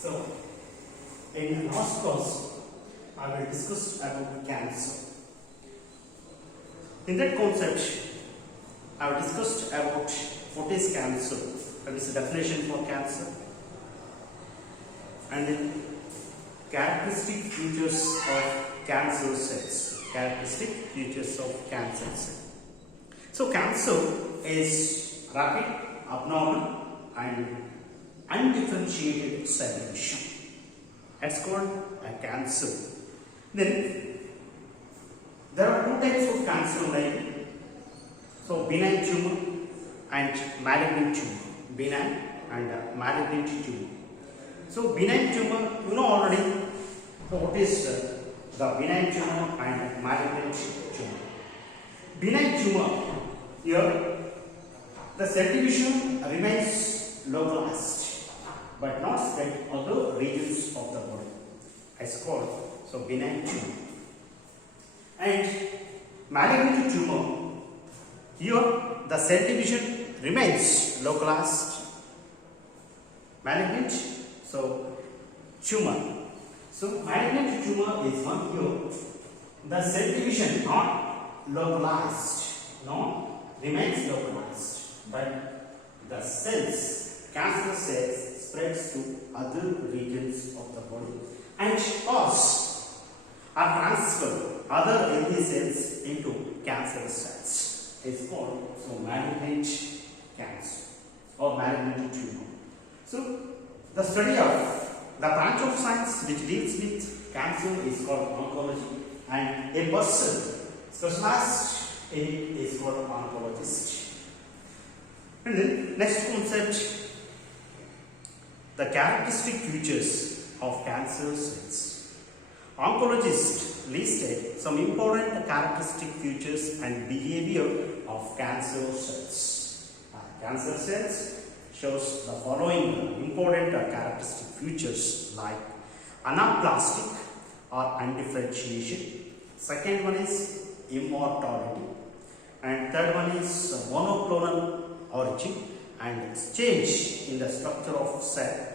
So, in last class, I will discuss about cancer. In that concept, I have discussed about what is cancer, that is the definition for cancer, and then characteristic features of cancer cells. Characteristic features of cancer cells. So, cancer is rapid, abnormal, and undifferentiated cell division. That's called a cancer. Then there are two types of cancer mainly. So benign tumor and malignant tumor. Benign and malignant tumor. So benign tumor, you know already. So what is the benign tumor and malignant tumor? Benign tumor, here the cell division remains localized but not spread other regions of the body. It's called so benign tumor. And malignant tumor, here the cell division remains localized. Malignant, so tumor. So malignant tumor is one here. The cell division not localized, remains localized, but the cells, cancer cells, spreads to other regions of the body and cause or transfer other healthy cells into cancer cells. It's called so malignant cancer or malignant tumor. So the study of the branch of science which deals with cancer is called oncology, and a person specialized in it is called oncologist. And then next concept, the characteristic features of cancer cells. Oncologists listed some important characteristic features and behavior of cancer cells. Cancer cells shows the following important characteristic features like anaplastic or undifferentiation. Second one is immortality, and third one is monoclonal origin and change in the structure of cell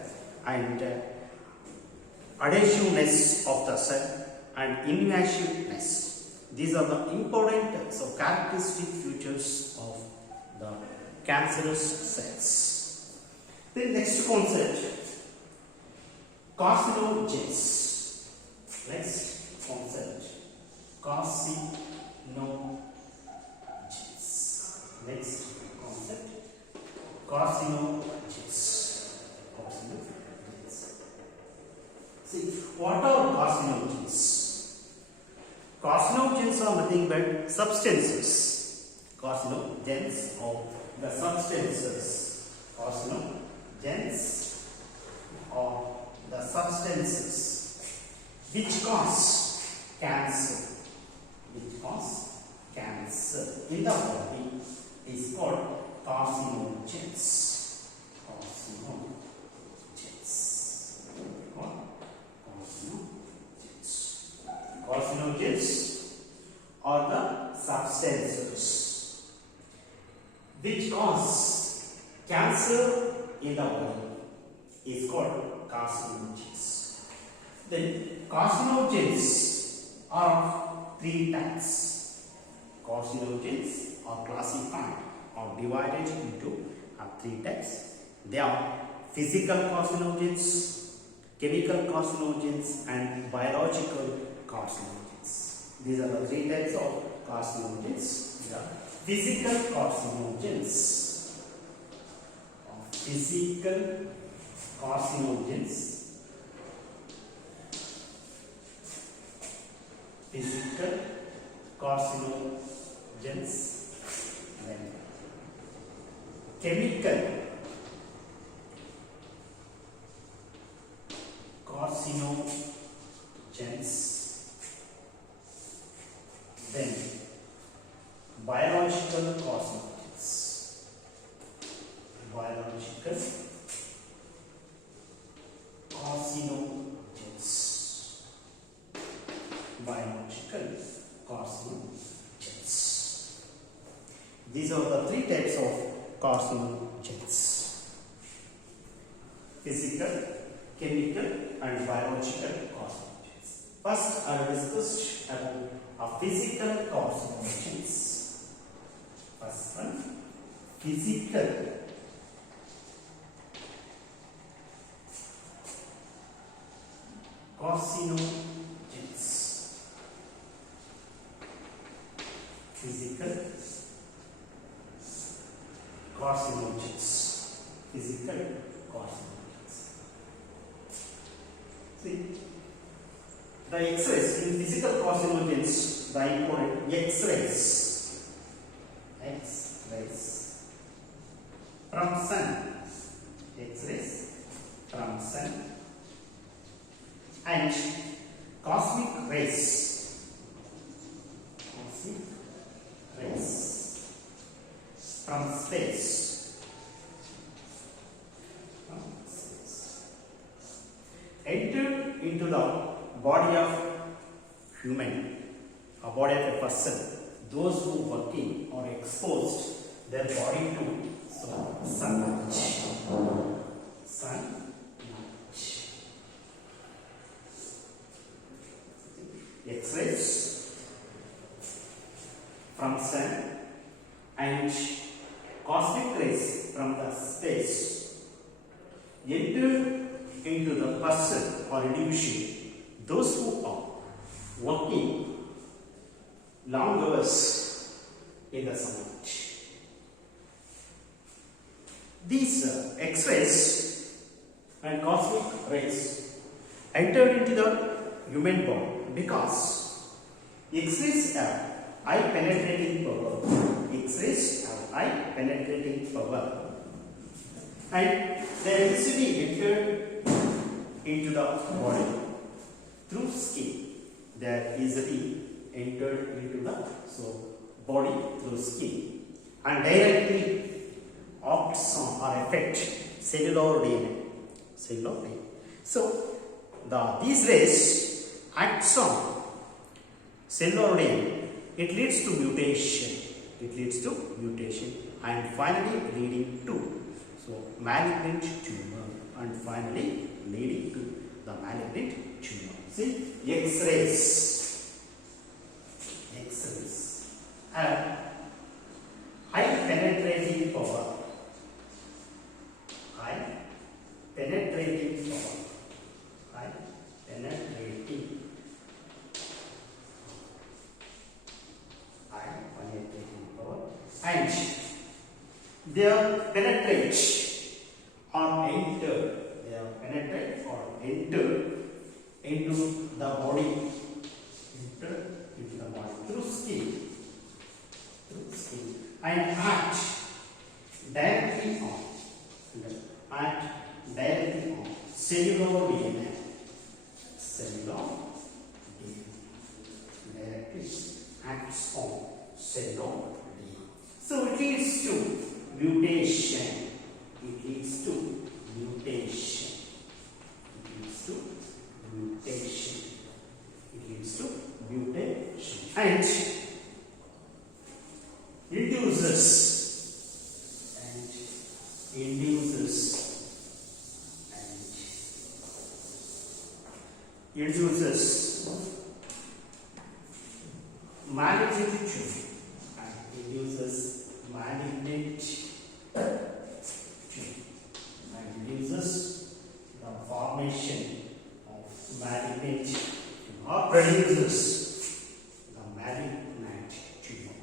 and adhesiveness of the cell and invasiveness. These are the important characteristic features of the cancerous cells. The next concept, carcinogens. Next concept, carcinogens. Next concept, carcinogens. See, what are carcinogens? Carcinogens are nothing but substances. Carcinogens are the substances. Carcinogens are the substances which cause cancer. Which cause cancer in the body is called carcinogens. Carcinogens are the substances which cause cancer in the body is called carcinogens. Then carcinogens are of three types. Carcinogens are classified or divided into three types. They are physical carcinogens, chemical carcinogens, and biological carcinogens. These are the three types of carcinogens. The physical carcinogens. Physical carcinogens. Physical carcinogens. Then chemical carcinogens. Then biological carcinogens. Biological carcinogens. Biological carcinogens. These are the three types of carcinogens: physical, chemical and biological carcinogens. First, I discussed about physical carcinogens. First one, physical carcinogens. Physical carcinogens. Physical carcinogens. See, the X-rays in physical carcinogens, the important X-rays from sun, X-rays from sun, and cosmic rays from space. Entered into the body of human, a body of a person. Those who working or exposed their body to sunlight. X-rays from sun and cosmic rays from the space enter into the person or individual. Those who are working long hours in the sunlight. These X-rays and cosmic rays entered into the human body because X-rays have eye penetrating power. X-rays have eye penetrating power, and the electricity entered into the body through skin. They are easily entered into the body through skin and directly acts on or affect cellular DNA. So these rays acts on cellular DNA. It leads to mutation. And finally leading to malignant tumor. And finally leading to the malignant tumor. See, X-rays have high penetrating power. And they penetrate or enter into the body through skin and act directly on cellular DNA. Directly acts on cellular DNA. So it leads to mutation. And induces malignant tumor. Induces the formation of malignant or produces the malignant tumor.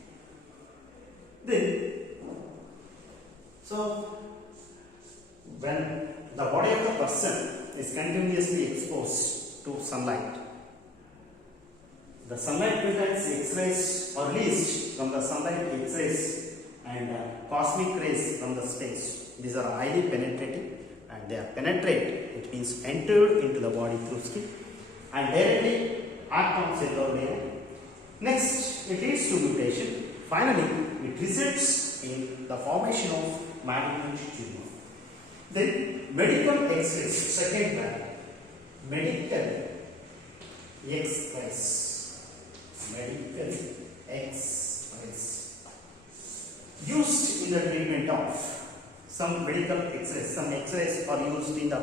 Then, when the body of the person is continuously exposed to sunlight, the sunlight contains X-rays or released from the sunlight, X-rays and cosmic rays from the space. These are highly penetrating, and they are penetrate. It means entered into the body through skin and directly act on cellular layer. Next, it leads to mutation. Finally, it results in the formation of malignant tumor. Then medical X-rays. Second one, medical X-rays. Used in the treatment of some medical x-rays. Some x-rays are used in the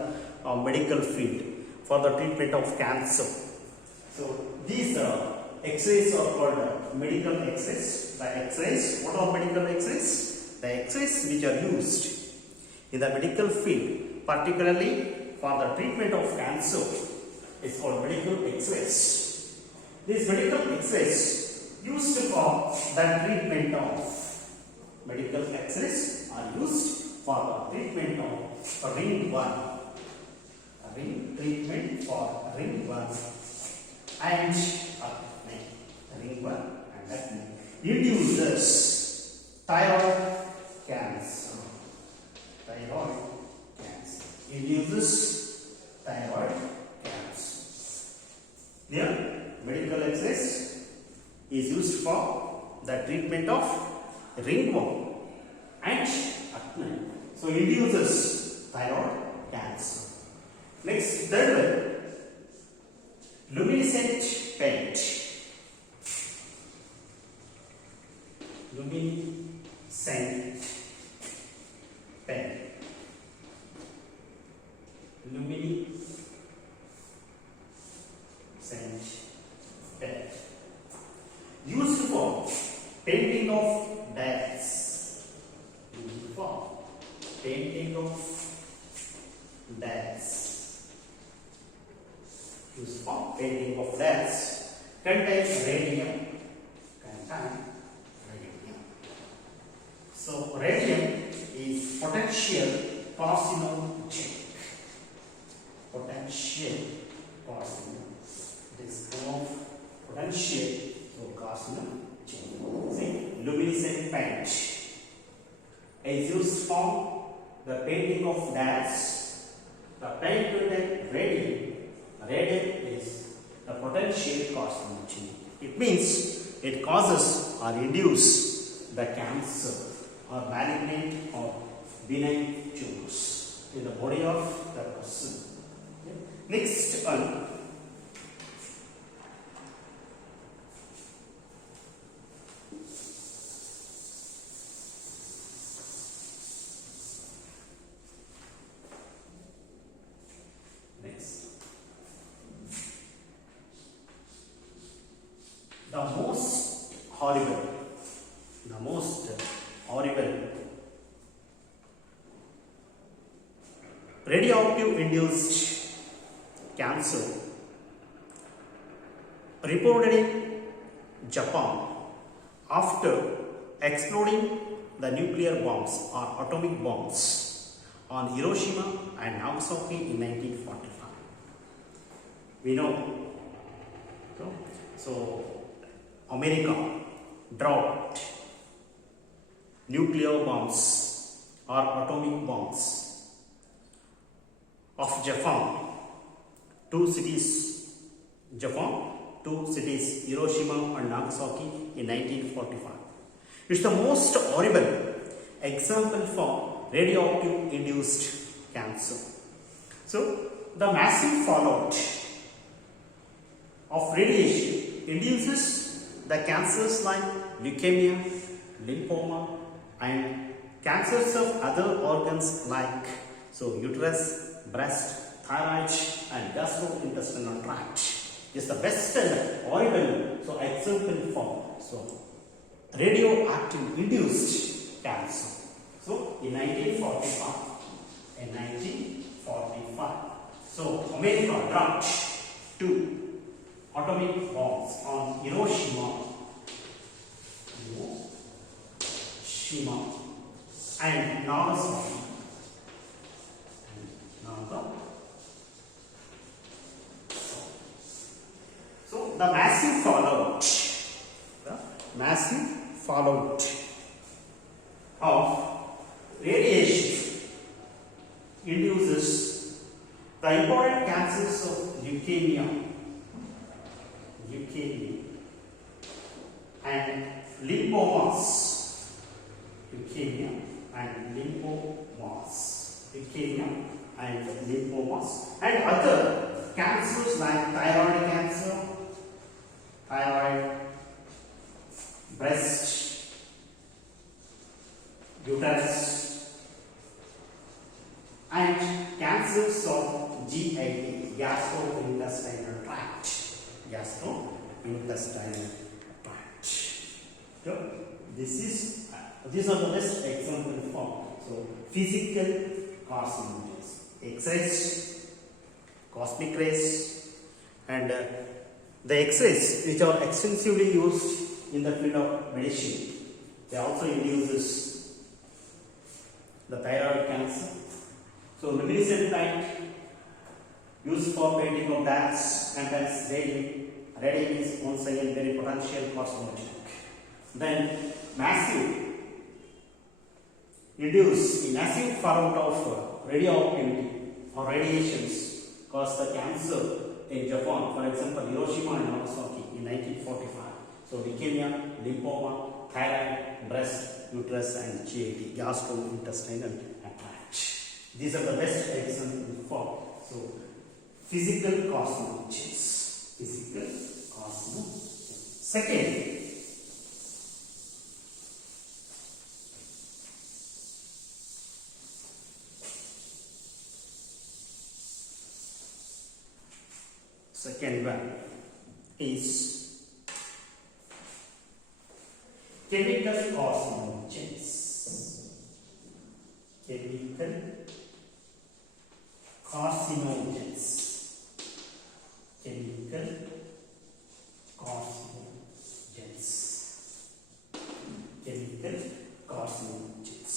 medical field for the treatment of cancer. So these x-rays are called medical x-rays. The x-rays, what are medical x-rays? The x-rays which are used in the medical field, particularly for the treatment of cancer, is called medical x-rays. These medical x-rays used for the treatment of medical x-rays are used for the treatment of ring 1. Treatment for ring 1 and ring 1 and acne. Induces thyroid cancer. Thyroid cancer. Induces thyroid cancer. Here, medical x-rays is used for the treatment of ringworm and acne. So, induces thyroid cancer. Next, third one, luminescent paint. Luminescent paint. Luminescent paint. Used for painting of deaths. Used for painting of deaths. Used for painting of deaths. Contains radium. So radium is potential carcinogen. Potential carcinogen. It is form of potential carcinogen. See, luminescent paint is used for the painting of deaths. The paint contains radium. Radium is the potential carcinogen. It means it causes or induces the cancer or malignant or benign tumors in the body of the person. Next one. The most horrible radioactive induced cancer reported in Japan after exploding the nuclear bombs or atomic bombs on Hiroshima and Nagasaki in 1945. We know. So America dropped nuclear bombs or atomic bombs of Japan, two cities, Hiroshima and Nagasaki in 1945. It's the most horrible example for radioactive induced cancer. So, the massive fallout of radiation induces the cancers like leukemia, lymphoma, and cancers of other organs like uterus, breast, thyroid, and gastrointestinal tract. Is the best and horrible example for radioactive induced cancer. So in 1945, America dropped two atomic bombs on Hiroshima and Nagasaki. So the massive fallout of radiation induces the important cancers of leukemia and lymphomas. Leukemia and lymphomas and other cancers like thyroid cancer, breast, uterus, and cancers of GIT, gastrointestinal tract. Gastrointestinal tract. So these are the best example for physical carcinogens, X-rays, cosmic rays, and the X-rays which are extensively used in the field of medicine. They also induces the thyroid cancer. So luminescent light used for painting of baths contains radium is once again very potential carcinogenic. Then massive amount of radioactivity or radiations cause the cancer in Japan. For example, Hiroshima and Nagasaki in 1945. So leukemia, lymphoma, thyroid, breast, uterus, and GIT, gastrointestinal tract. These are the best examples for physical carcinogens. Physical carcinogens. Second, one is chemical carcinogens. Chemical carcinogens. Chemical carcinogens. Chemical carcinogens.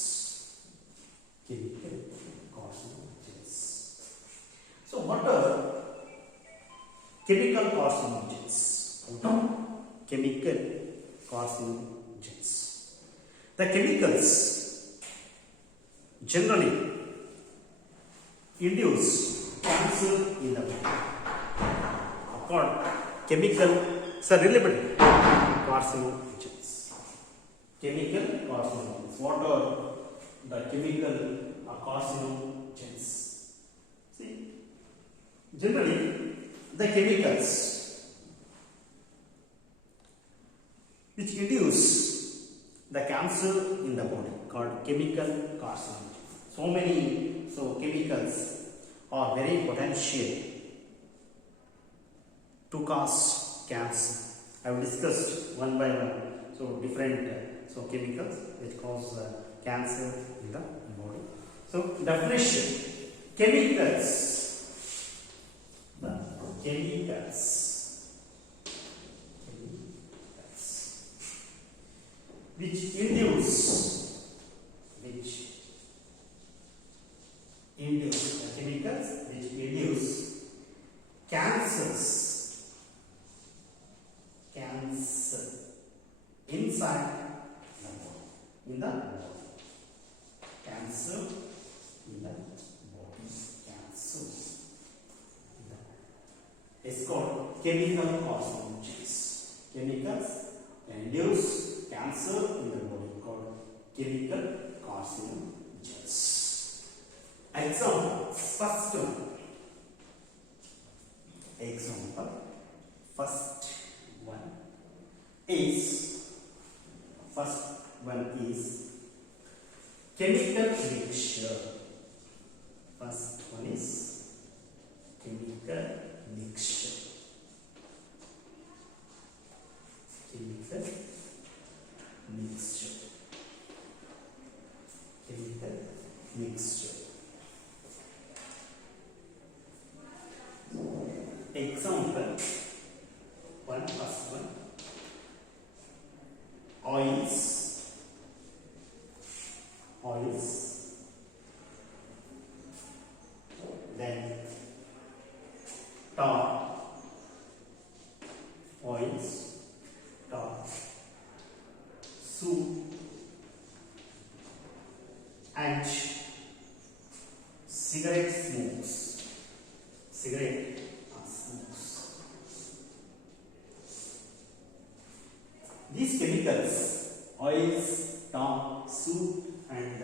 Chemical carcinogens. So what are chemical carcinogens? Chemical carcinogens. The chemicals generally induce cancer in the body. Called relevant carcinogens. Chemical carcinogens. What are the chemical carcinogens? See, generally the chemicals which induce the cancer in the body called chemical carcinogens. So many chemicals are very potential to cause cancer. I have discussed one by one. Different chemicals which cause cancer in the body. So definition: chemicals. The chemicals which induce the chemicals which induce cancer inside the body, in the body. Cancer in the body. Cancer in the body. It's called chemical carcinogens. Chemicals induce cancer in the body called chemical carcinogens. Example, first one. First one is chemical mixture. First one is chemical mixture. Chemical mixture. Chemical mixture. Example, first one, oils, then tar, oils, tar, soup, and cigarette smokes. Cigarette smokes. These chemicals, oils, tar, soot, and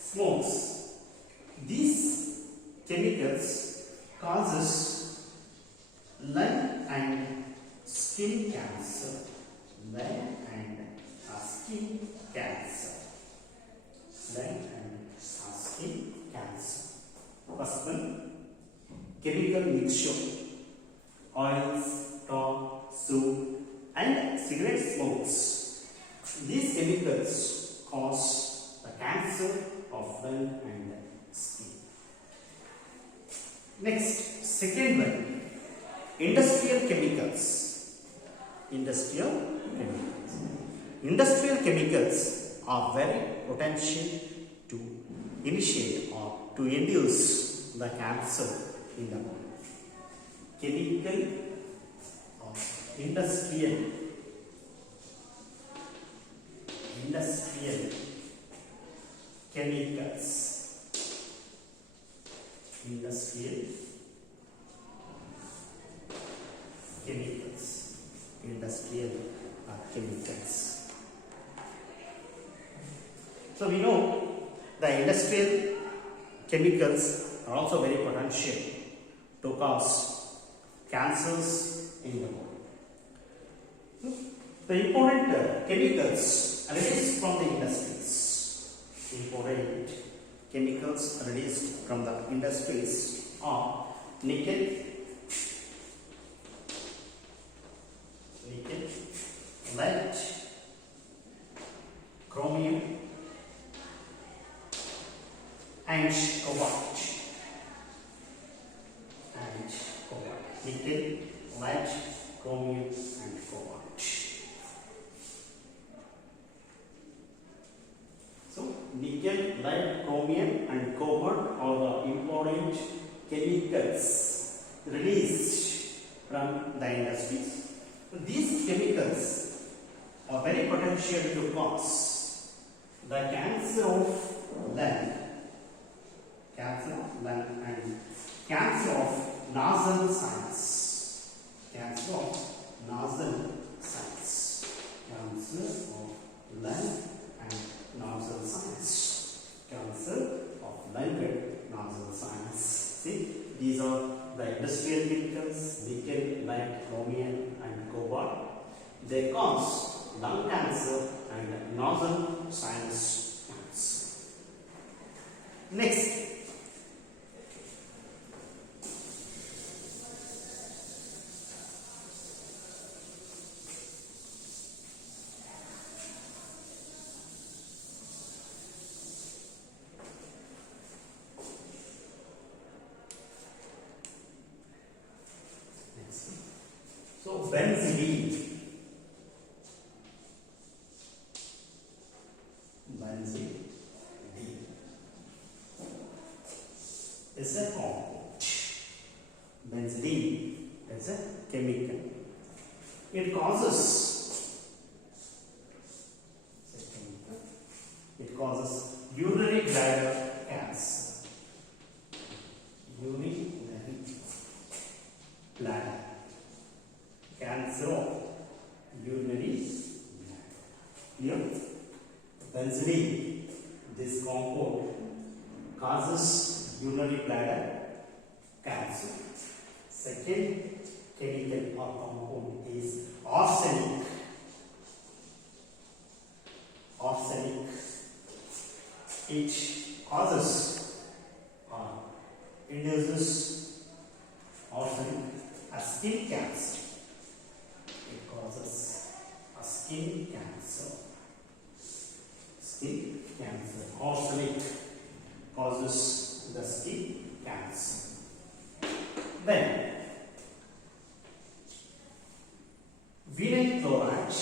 smokes, these chemicals causes lung and skin cancer. Lung and skin cancer. Lung and skin cancer. First one, chemical mixture, oils, tar, soap, and cigarette smokes. These chemicals cause the cancer of lung and skin. Next, second one, industrial chemicals. Industrial chemicals. Industrial chemicals are very potential to initiate or to induce the cancer in the body. Chemical or industrial chemicals. Industrial chemicals. Industrial chemicals. So we know the industrial chemicals are also very potential to cause cancers in the body. The important chemicals released from the industries. Important chemicals released from the industries are nickel, lead, chromium, and cobalt. Nickel, lead, chromium, and cobalt. So, nickel, lead, chromium, and cobalt are the important chemicals released from the industries. So, these chemicals are very potential to cause the cancer of lung, and cancer of nasal sinus. Cancer of nasal sinus. Cancer of lung and nasal sinus. Cancer of lung and nasal sinus. See, these are the industrial chemicals, nickel, lead, chromium, and cobalt. They cause lung cancer and nasal sinus cancer. Next, so benzene is a compound. Benzene is a chemical. It causes urinary bladder cancer. Urinary bladder cancer of urinary bladder. Here, benzene, this compound causes urinary bladder cancer. Second chemical or compound is arsenic. Arsenic, it causes or induces arsenic a skin cancer. It causes a skin cancer. Skin cancer. Arsenic causes the skin cancer. Then vinyl chloride,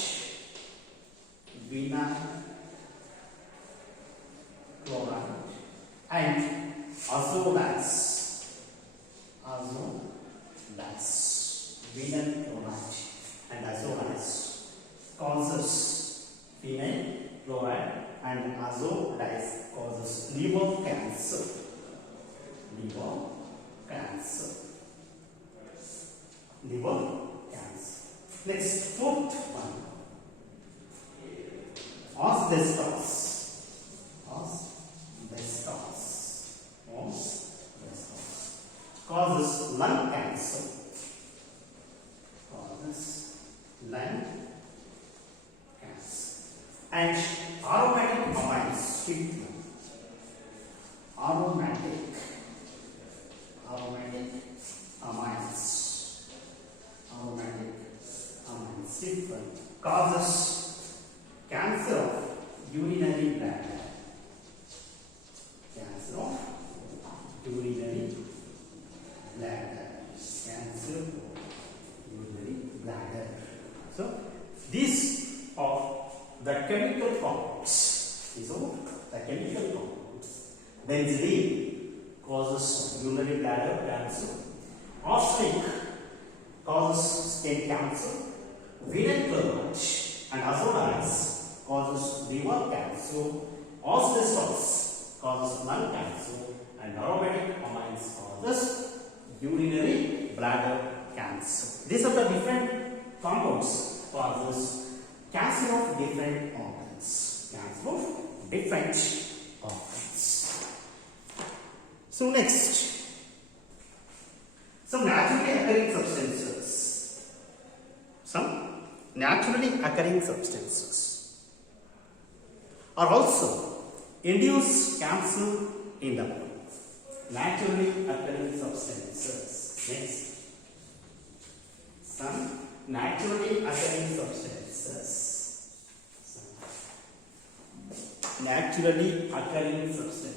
and azolax, vinyl chloride and azolax causes vinyl chloride and azolax causes liver cancer. Liver cancer. Next, fourth one, asbestos. Causes lung cancer. And aromatic amines. Aromatic causes cancer of urinary bladder. Cancer of urinary bladder. Cancer of urinary bladder. So these are the chemical compounds. These are the chemical compounds. Benzene causes urinary bladder cancer. Arsenic causes skin cancer. Vinyl chloride and azodides causes liver cancer. Asbestos causes lung cancer, and aromatic amines causes urinary bladder cancer. These are the different compounds causes cancer of different organs. Cancer of different organs. So next, some naturally occurring substances. Some naturally occurring substances are also induce cancer in the body. Naturally occurring substances. Next, some naturally occurring substances. Some naturally occurring substances.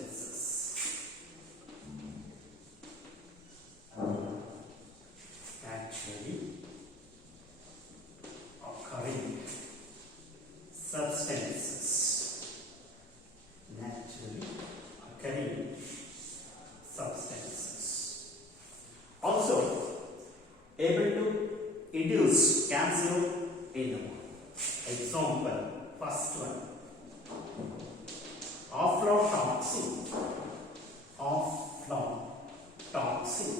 Naturally occurring substances. Naturally occurring substances. Also able to induce cancer in the body. Example, first one, aflatoxin. Aflatoxin.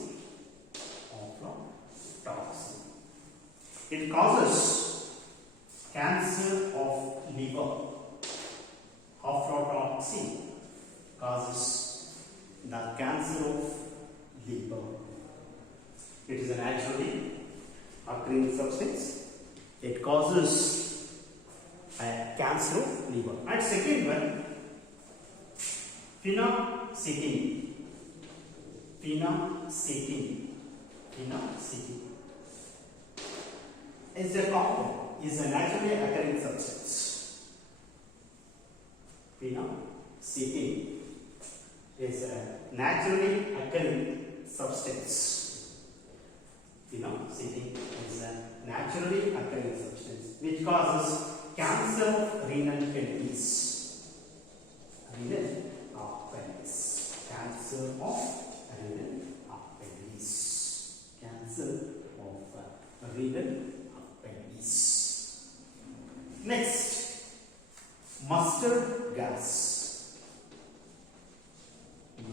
Aflatoxin. It causes cancer of liver. Aflatoxin causes the cancer of liver. It is a naturally occurring substance. It causes a cancer of liver. And second one, phenacetine. Phenacetine. Phenacetine is a compound, is a naturally occurring substance. Phenacetine is a naturally occurring substance. Phenacetine is a naturally occurring substance which causes cancer of renal appendix. Renal appendix. Cancer of renal appendix. Cancer of renal appendix. Next, mustard gas.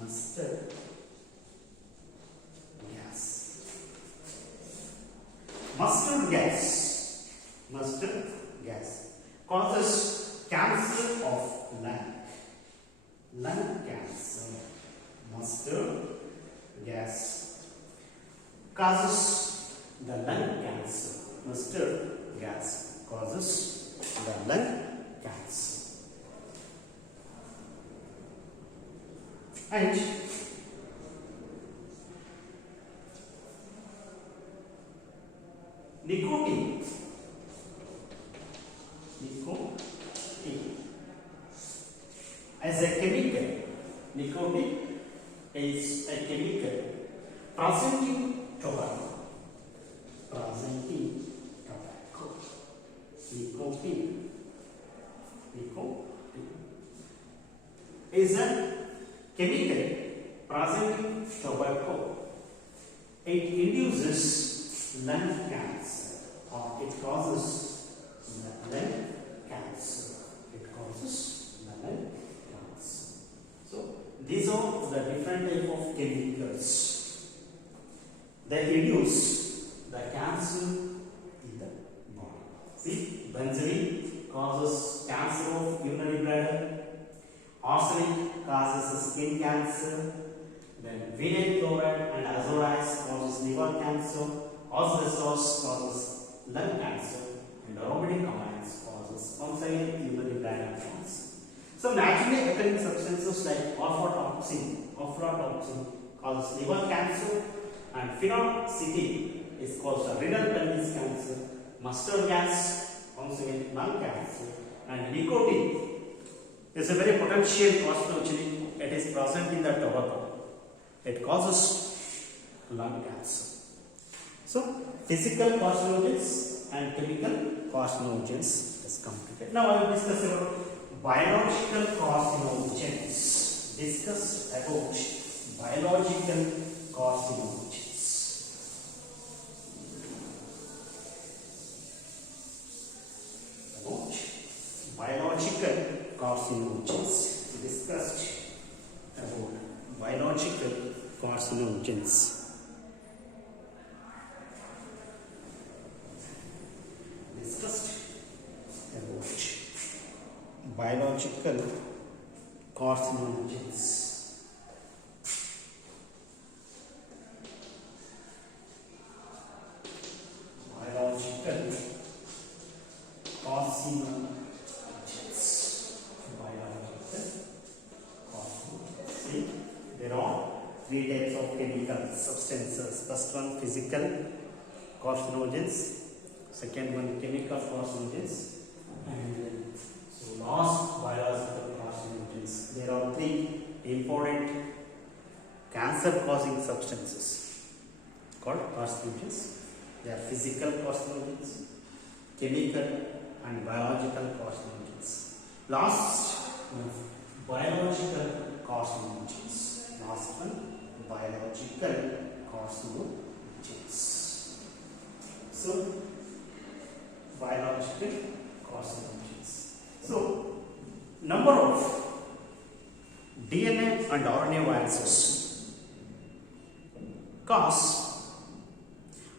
Mustard gas. Mustard gas. Mustard gas causes cancer of lung. Lung cancer. Mustard gas causes the lung cancer. Mustard gas causes the lung cancer. And nicotine. Nicotine as a chemical. Nicotine is a chemical present in tobacco. Present in tobacco. Nicotine. Nicotine is a chemical present in tobacco. It induces lung cancer, or it causes lung cancer. It causes lung cancer. So these are the different type of chemicals that induce the cancer in the body. See, benzene causes cancer of urinary bladder. Arsenic causes skin cancer. Then vinyl chloride and azodides causes liver cancer. Asbestos causes lung cancer, and aromatic amines causes urinary bladder cancer. So naturally occurring substances like aflatoxin causes liver cancer, and phenacetine is caused renal appendix cancer. Mustard gas also in lung cancer. And nicotine is a very potential carcinogenic. It is present in the tobacco. It causes lung cancer. So, physical carcinogens and chemical carcinogens is completed. Now, I will discuss about biological carcinogens. Discuss about biological carcinogens. About biological carcinogens. Discussed about biological carcinogens. Discussed about biological carcinogens. Biological carcinogens. Biological carcinogens. See, there are three types of chemical substances. First one, physical carcinogens. Second one, chemical carcinogens. And so last, biological carcinogens. There are three important cancer-causing substances called carcinogens. They are physical carcinogens, chemical and biological carcinogens. Last one, biological carcinogens. Last one, biological carcinogens. So, biological carcinogens. So, number of DNA and RNA viruses cause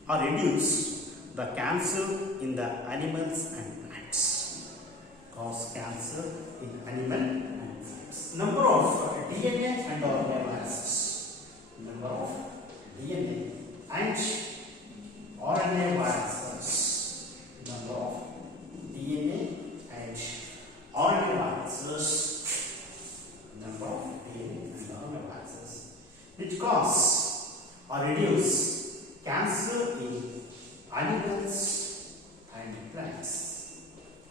or reduce the cancer in the animals and plants. Cause cancer in animal and plants. Number of DNA and RNA viruses. Number of DNA and RNA viruses. Number of DNA and RNA viruses. Number of DNA and RNA viruses which cause or reduce cancer in animals and plants.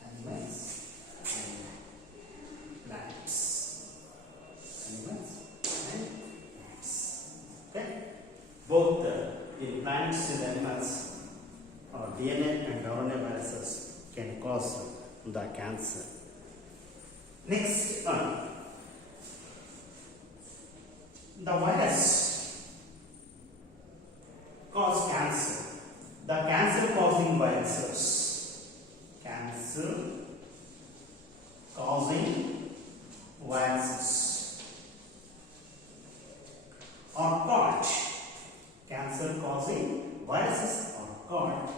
Animals and plants. Animals and plants. Okay? Both in plants and animals, DNA and RNA viruses can cause the cancer. Next one, the virus cause cancer. The cancer causing viruses. Cancer causing viruses are called. Cancer causing viruses are called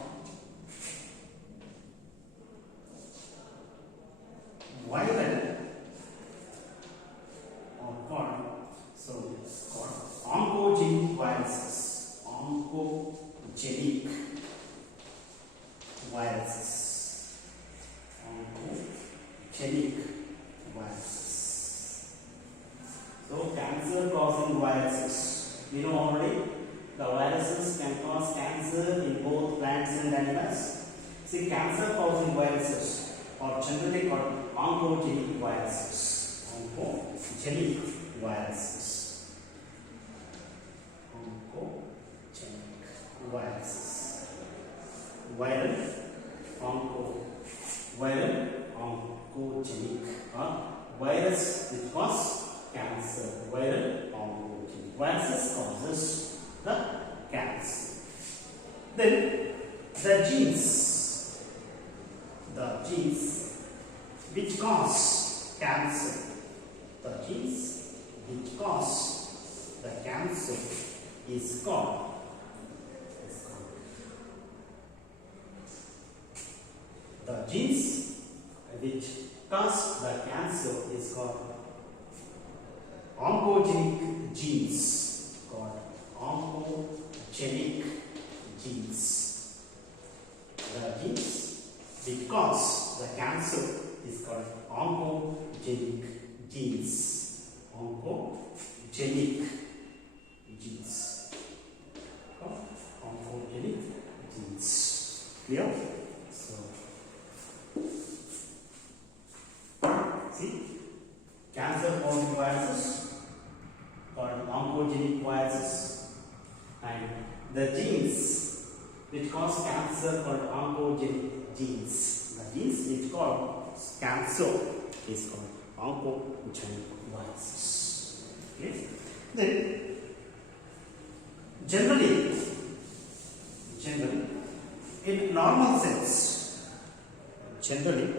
viral or called, so it's called oncogenic viruses. Oncogenic viruses. Oncogenic viruses. So cancer causing viruses. We know already the viruses can cause cancer in both plants and animals. See, cancer causing viruses are generally called oncogenic viruses. Oncogenic viruses. Oncogenic viruses. Viral oncogenic virus which cause cancer. Viral oncogenic viruses causes the cancer. Then the genes which cause cancer. The genes which cause the cancer is called the genes which cause the cancer is called oncogenic genes. Called oncogenic genes. The genes which cause the cancer is called oncogenic genes. Oncogenic genes. Oncogenic genes. Clear? So viruses. And the genes which cause cancer called oncogenic genes. The genes which cause cancer is called oncogenic viruses. Okay. Then generally in normal cells, generally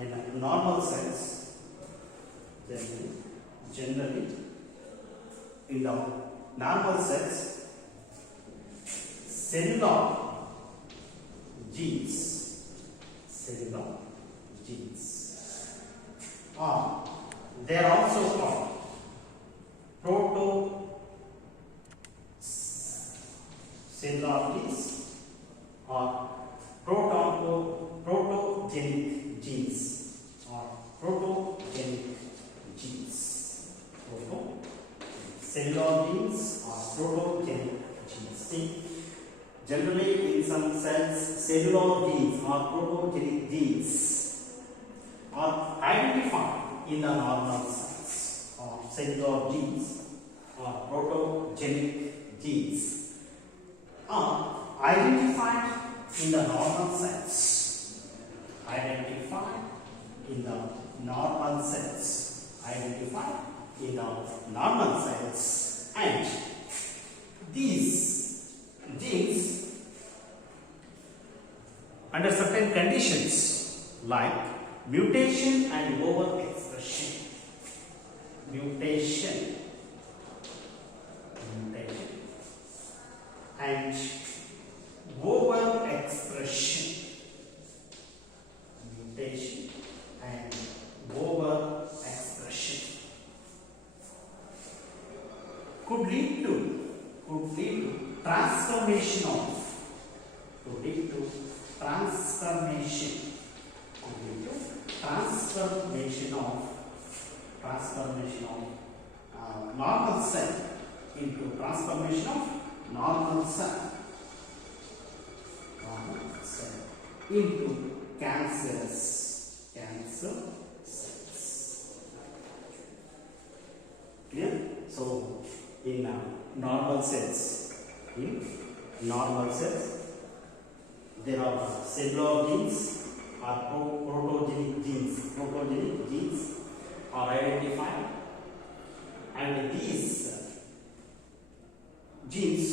in normal cells, generally in the normal cells, cellular genes are, they are also called cellular genes or protogenic genes or protogenic genes. Cellular genes or protogenic genes. See, generally in some cells, cellular genes or protogenic genes are identified in the normal cells, or cellular genes or protogenic genes are identified in the normal cells. Identified in the normal cells. Identified in the normal cells. And these genes, under certain conditions like mutation and overexpression, mutation and overexpression, mutation and overexpression could lead to transformation of normal cell into transformation of normal cell into cancerous cells. Clear? So in normal cells, there are cellular genes or protogenic genes are identified, and these genes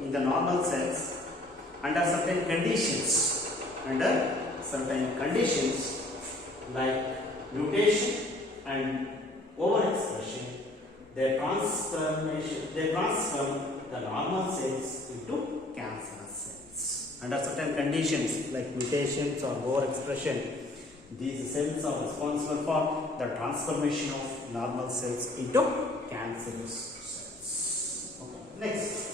in the normal cells under certain conditions like mutation and overexpression, they transform the normal cells into cancerous cells. Under certain conditions like mutations or overexpression, these cells are responsible for the transformation of normal cells into cancerous cells. Okay. Next.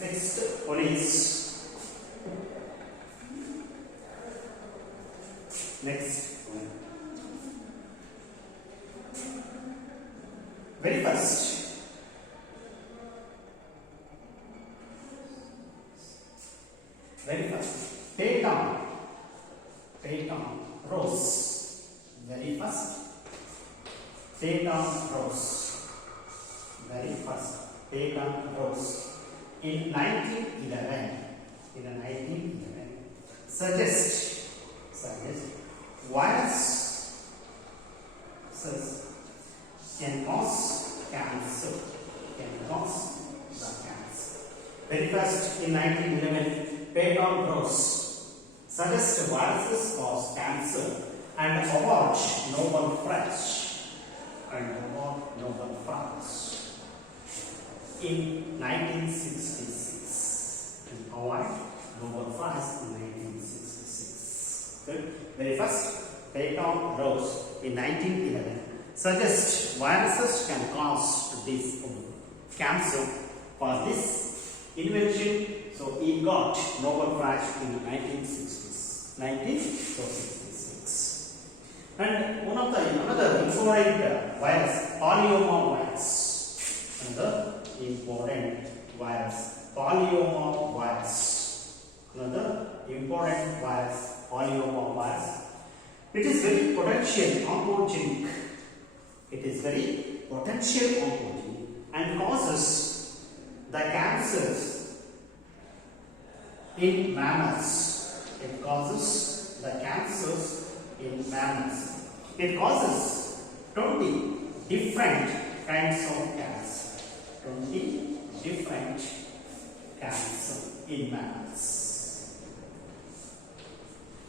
Next one is very first Peyton Rose. Very first Peyton Rose in 1911 suggest viruses can cause cancer. Very first in 1911, Peyton Rose suggests viruses cause cancer and award Nobel Prize. In 1966, and award Nobel Prize in 1966. Good. Very first, Peyton Rose in 1911 suggests viruses can cause this cancer. For this invention, so he got Nobel Prize in 1966. And another important virus, polyoma virus. Another important virus, polyoma virus. Another important virus, polyoma virus. It is very potential oncogenic. It is very potential oncogenic and causes the cancers in mammals. It causes the cancers in mammals. It causes 20 different kinds of cancer. 20 different cancer in mammals.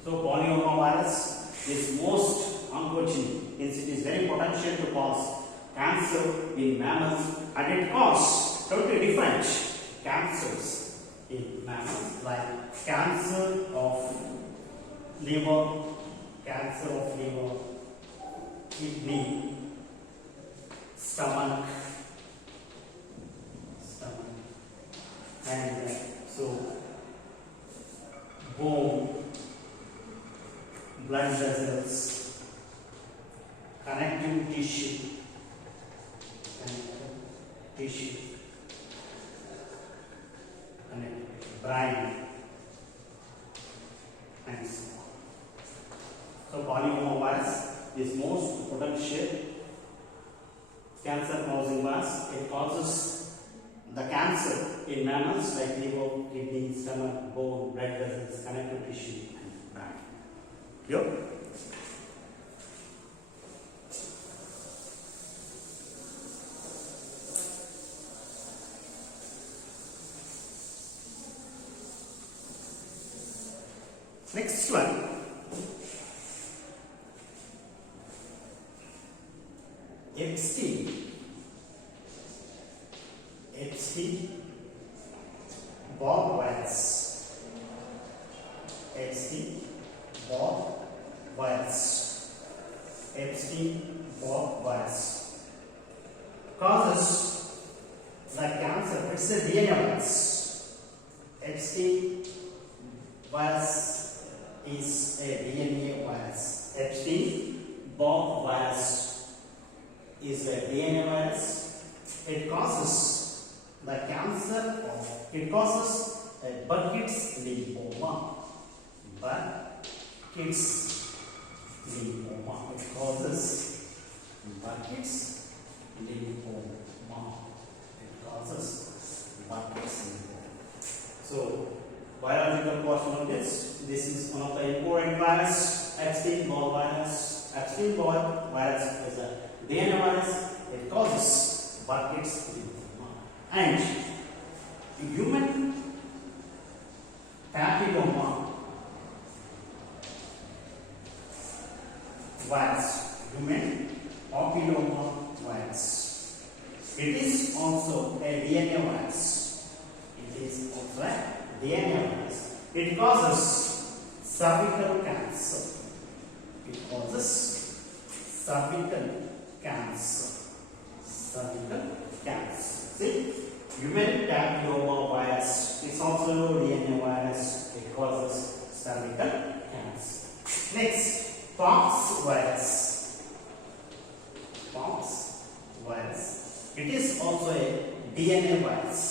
So polyoma virus is most oncogenic, since it is very potential to cause cancer in mammals, and it causes 20 different cancers in mammals, like cancer of liver, kidney, stomach, and so bone, blood vessels, connective tissue, and brain, and so on. So polyoma virus is most potential cancer causing virus. It causes the cancer in mammals like liver, kidney, stomach, bone, blood vessels, connective tissue, and brain. Clear? Next one. XT Bob virus. XT Bob virus. XT Bob virus causes the cancer. It's a DNA virus. XT virus is a DNA virus. Epstein-Barr virus is a DNA virus. It causes the cancer of, it causes a Burkitt's lymphoma. Burkitt's lymphoma. It causes Burkitt's lymphoma. It causes Burkitt's lymphoma. So, biological portion of this is one of the important virus, Epstein-Barr virus. Epstein-Barr virus is a DNA virus. It causes Burkitt's lymphoma. And human papilloma virus. Human papilloma virus. It is also a DNA virus. It is also a DNA virus. It causes cervical cancer. It causes cervical cancer. Cervical cancer. See, human papilloma virus is also DNA virus. It causes cervical cancer. Next, pox virus. Pox virus. It is also a DNA virus.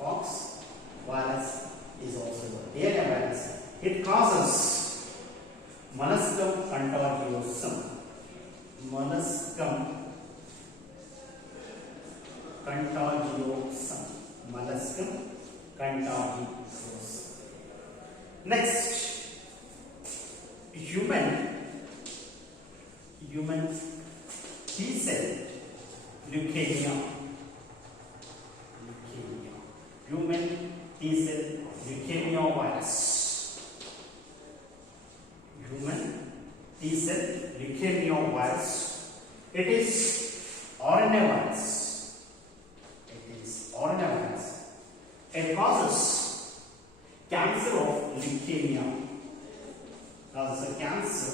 Pox virus is also a DNA virus. It causes molluscum contagiosum. Molluscum contagiosum. Molluscum contagiosum. Next, human T-cell leukemia. Human T-cell leukemia virus. Human T-cell leukemia virus. It is RNA virus. It is RNA virus. It causes cancer of leukemia. Causes cancer,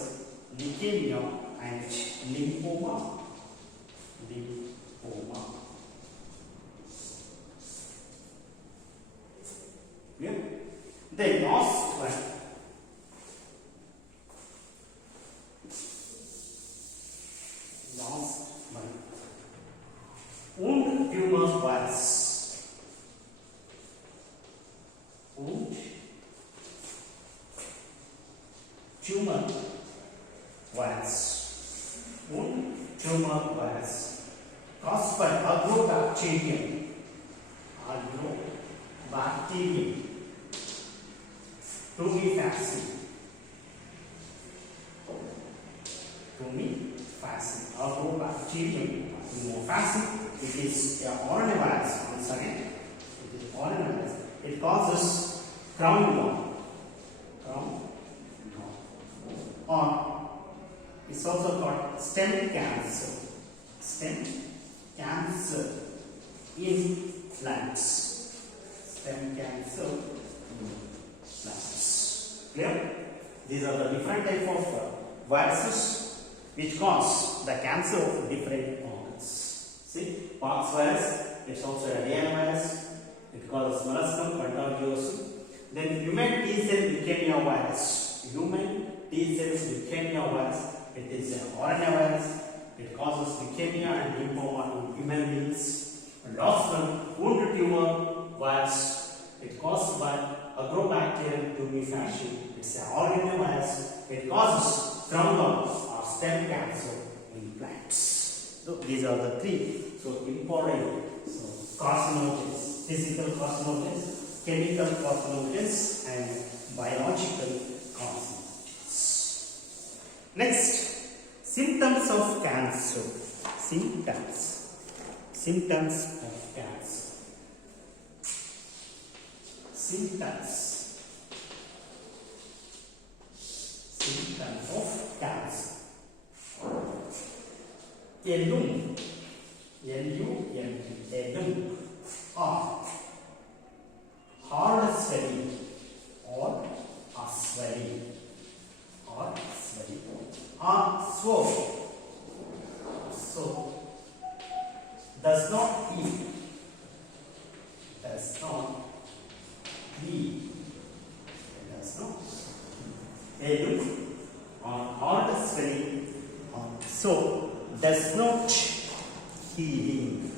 leukemia, and lymphoma. Yeah. The last one. Wound tumor virus. Wound tumor virus. One tumor virus caused by agrobacterium. Agrobacterium. Tumefacium. Tumefacium. Agrobacterium. Tumefacium. It is a RNA virus. Once again, it is RNA virus. It causes crown gall. Or it's also called stem cancer. Stem cancer in plants. Stem cancer in plants. Clear? These are the different type of viruses which cause the cancer of different organs. See, pox virus, it's also a DNA virus. It causes molluscum contagiosum. Then human T-cell leukemia virus. Human T-cells leukemia virus. It is an RNA virus. It causes leukemia and lymphoma in human beings. And last one, wound tumor virus. It caused by agrobacterium tumefacium. It's an RNA virus. It causes crown gall or stem cancer in plants. So these are the three. So important. So carcinogens, physical carcinogens, chemical carcinogens, and biological carcinogens. Next, symptoms of cancer. Symptoms of cancer. Symptoms of cancer. A lump, L-U-M-P, a lump, or hard swelling, or a swelling, or swole. So does not heal. A lump or hard swelling, so does not healing.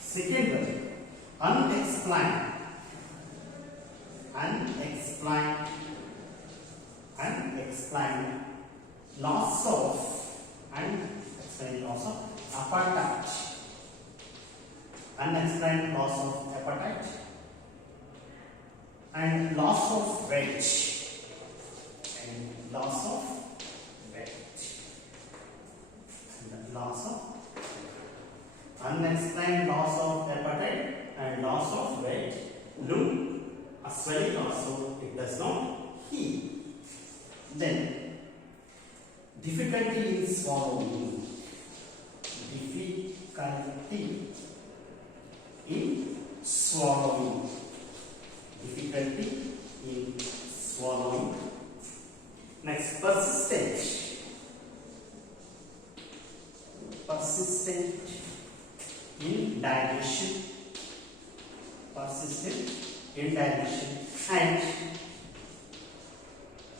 Second one, unexplained loss of appetite. Unexplained loss of appetite and loss of weight. Unexplained loss of appetite and loss of weight. Lump, a swelling also, it does not heal. Then, difficulty in swallowing. Next, persistent in digestion, and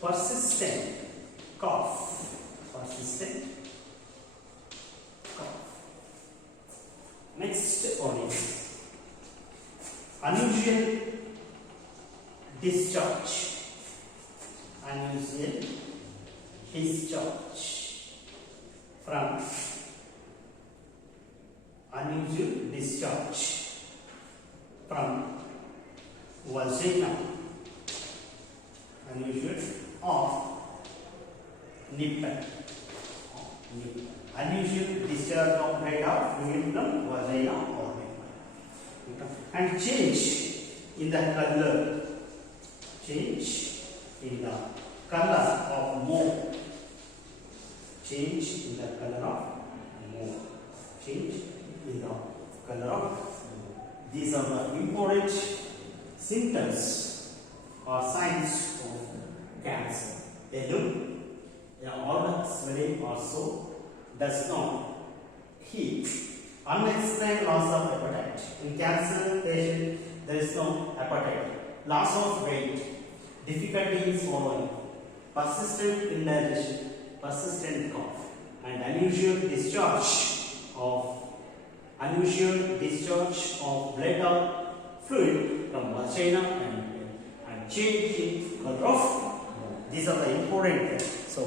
persistent cough. Next one is unusual discharge. From unusual discharge from vagina, or nipple. Unusual discharge of blood or fluid from vagina or nipple. And change in the color. Of more. These are the important symptoms or signs of cancer. A lump, or swelling also does not heal. Unexplained loss of appetite. In cancer patient, there is no appetite. Loss of weight, difficulty in swallowing, persistent indigestion, persistent cough, and unusual discharge of blood or fluid from vagina and change in color of These are the important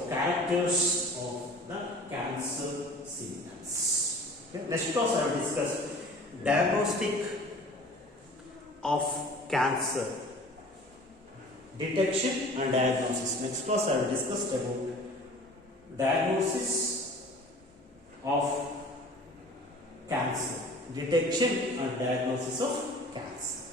characters of the cancer symptoms. Okay. Next class I will discuss diagnostic of cancer, detection and diagnosis. Next class I will discuss about diagnosis of cancer, detection and diagnosis of cancer.